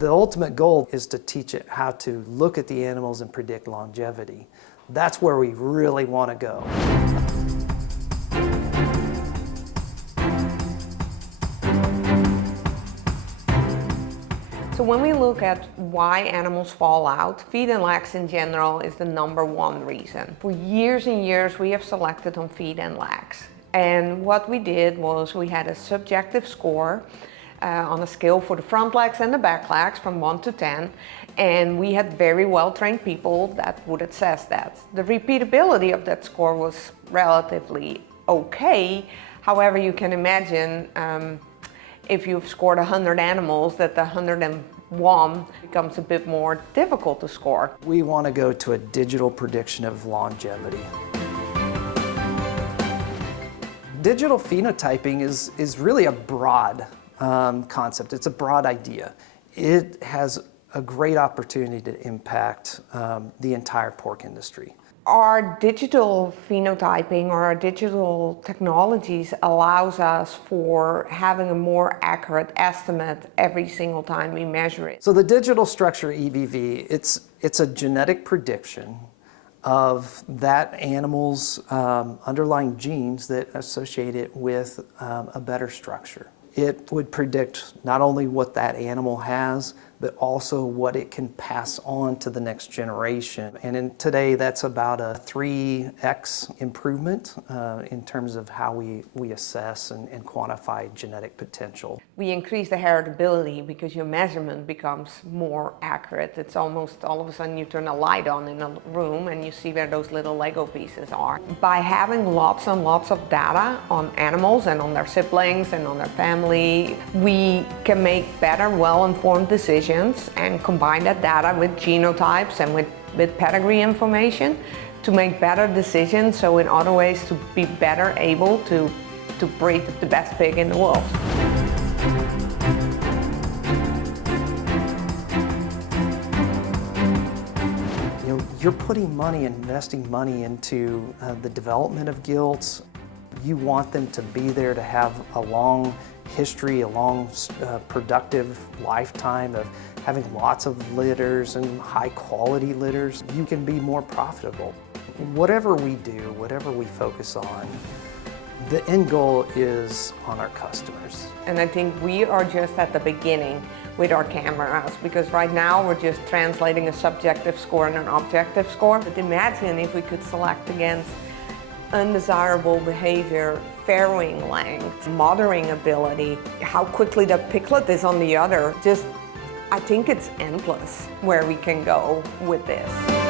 The ultimate goal is to teach it how to look at the animals and predict longevity. That's where we really want to go. So when we look at why animals fall out, feet and legs in general is the #1 reason. For years and years we have selected on feet and legs. And what we did was we had a subjective score on a scale for the front legs and the back legs from 1 to 10, and we had very well-trained people that would assess that. The repeatability of that score was relatively okay. However, you can imagine if you've scored 100 animals, that the 101 becomes a bit more difficult to score. We want to go to a digital prediction of longevity. Digital phenotyping is really a broad concept. It's a broad idea. It has a great opportunity to impact the entire pork industry. Our digital phenotyping or our digital technologies allows us for having a more accurate estimate every single time we measure it. So the digital structure EVV, it's a genetic prediction of that animal's underlying genes that associate it with a better structure. It would predict not only what that animal has, but also what it can pass on to the next generation. And today that's about a 3x improvement in terms of how we assess and quantify genetic potential. We increase the heritability because your measurement becomes more accurate. It's almost all of a sudden you turn a light on in a room and you see where those little Lego pieces are. By having lots and lots of data on animals and on their siblings and on their family, we can make better, well-informed decisions and combine that data with genotypes and with pedigree information to make better decisions, so in other ways to be better able to breed the best pig in the world. You know, you're putting money, investing money into the development of gilts. You want them to be there to have a long history, a long productive lifetime of having lots of litters and high quality litters. You can be more profitable. Whatever we do, whatever we focus on, the end goal is on our customers. And I think we are just at the beginning with our cameras, because right now we're just translating a subjective score and an objective score. But imagine if we could select against undesirable behavior, farrowing length, mothering ability, how quickly the piglet is on the udder. I think it's endless where we can go with this.